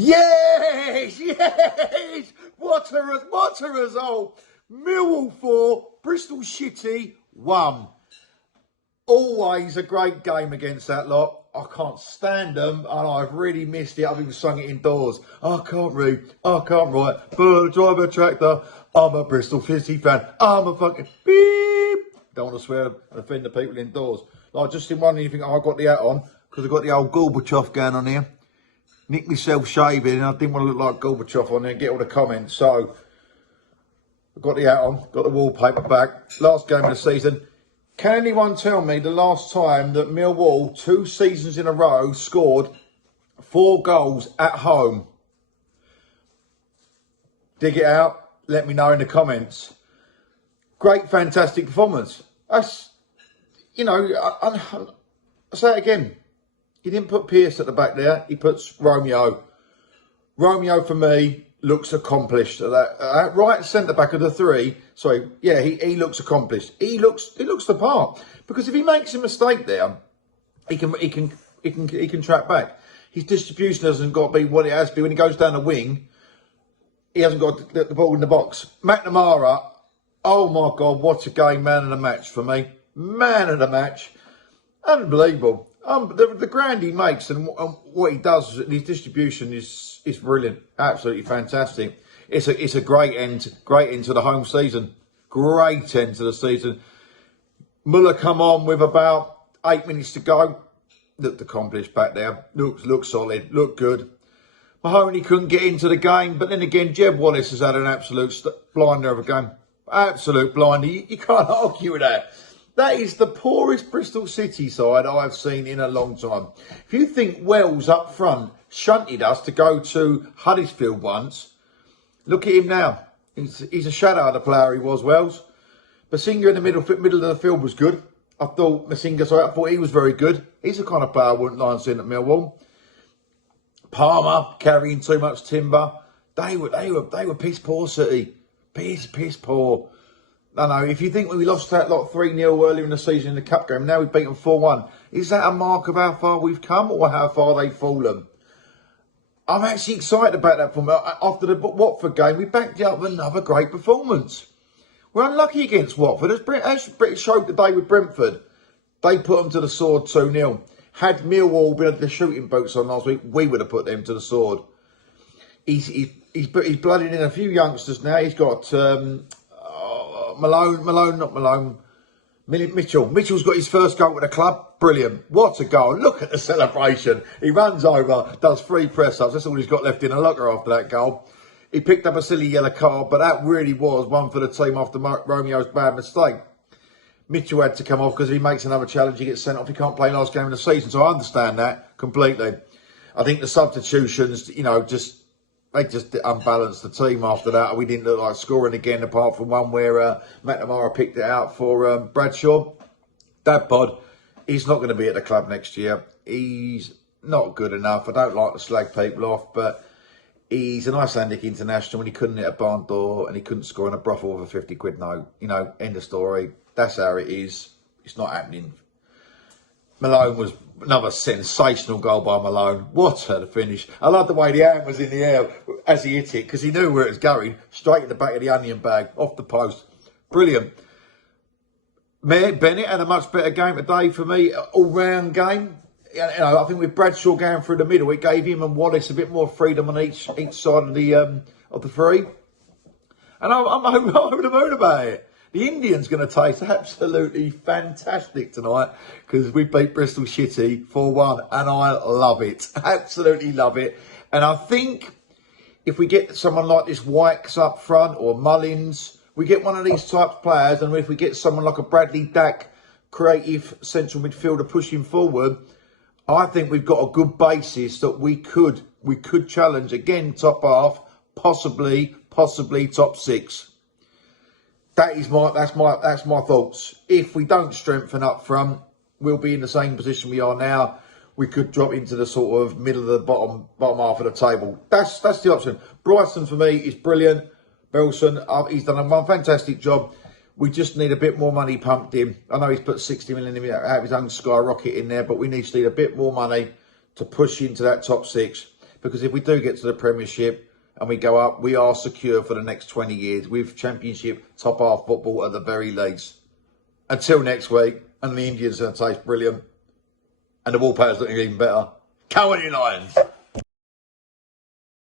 Yes, yes! What a result! Millwall 4, Bristol Shitty 1. Always a great game against that lot. I can't stand them, and I've really missed it. I've even sung it indoors. I can't read, I can't write, but I drive a tractor. I'm a Bristol Shitty fan. I'm a fucking beep. Don't want to swear and offend the people indoors. Like, just in wondering if you think I've got the hat on, because I've got the old Gorbachev going on here. Nicked myself shaving, and I didn't want to look like Gorbachev on there and get all the comments. So, I've got the hat on, got the wallpaper back. Last game of the season. Can anyone tell me the last time that Millwall, 2 seasons in a row, scored 4 goals at home? Dig it out. Let me know in the comments. Great, fantastic performance. That's, you know, I'll say it again. He didn't put Pierce at the back there. He puts Romeo. Romeo, for me, looks accomplished. That right centre back of the 3. Sorry, yeah, he looks accomplished. He looks the part, because if he makes a mistake there, he can track back. His distribution hasn't got to be what it has to be when he goes down the wing. He hasn't got the ball in the box. McNamara, oh my God, what a game! Man of the match for me. Man of the match, unbelievable. The ground he makes and what he does, his distribution is brilliant, absolutely fantastic. It's a great end to the home season, great end to the season. Muller come on with about 8 minutes to go, looked accomplished back there, looked solid, looked good. Mahoney couldn't get into the game, but then again, Jeb Wallace has had an absolute blinder of a game, absolute blinder. You can't argue with that. That is the poorest Bristol City side I've seen in a long time. If you think Wells up front shunted us to go to Huddersfield once, look at him now. He's a shadow of the player he was, Wells. Basinga in the middle of the field was good. I thought he was very good. He's the kind of player I wouldn't mind seeing at Millwall. Palmer carrying too much timber. They were piss poor, City. Piss poor. No, if you think when we lost that lot 3-0 earlier in the season in the cup game, now we've beaten 4-1, is that a mark of how far we've come or how far they've fallen? I'm actually excited about that. From after the Watford game, we backed it up with another great performance. We're unlucky against Watford. As British showed today with Brentford, they put them to the sword 2-0. Had Millwall been at the shooting boots on last week, we would have put them to the sword. He's blooded in a few youngsters now. He's got Mitchell. Mitchell's got his first goal with the club. Brilliant. What a goal. Look at the celebration. He runs over, does 3 press-ups. That's all he's got left in the locker after that goal. He picked up a silly yellow card, but that really was one for the team after Romeo's bad mistake. Mitchell had to come off because if he makes another challenge, he gets sent off. He can't play last game of the season, so I understand that completely. I think the substitutions, they just unbalanced the team after that. We didn't look like scoring again, apart from one where McNamara picked it out for Bradshaw. That pod, he's not going to be at the club next year. He's not good enough. I don't like to slag people off, but he's an Icelandic international and he couldn't hit a barn door and he couldn't score in a brothel with a 50 quid note. End of story. That's how it is. It's not happening. Malone was another sensational goal by Malone. What a finish. I love the way the hand was in the air as he hit it, because he knew where it was going. Straight in the back of the onion bag, off the post. Brilliant. Bennett had a much better game today for me. All-round game. I think with Bradshaw going through the middle, it gave him and Wallace a bit more freedom on each side of the 3. And I'm over the moon about it. The Indian's going to taste absolutely fantastic tonight because we beat Bristol Shitty 4-1 and I love it. Absolutely love it. And I think if we get someone like this Wykes up front or Mullins, we get one of these types of players, and if we get someone like a Bradley Dack, creative central midfielder pushing forward, I think we've got a good basis that we could challenge again top half, possibly top 6. That's my thoughts. If we don't strengthen up front, we'll be in the same position we are now. We could drop into the sort of middle of the bottom half of the table. That's the option. Bryson for me is brilliant. Belson, he's done a fantastic job. We just need a bit more money pumped in. I know he's put 60 million in out of his own skyrocket in there, but we need a bit more money to push into that top 6. because if we do get to the Premiership and we go up, we are secure for the next 20 years with Championship top half football at the very least. Until next week, and the Indians are going to taste brilliant, and the Wall Powers looking even better. Come on, you Lions!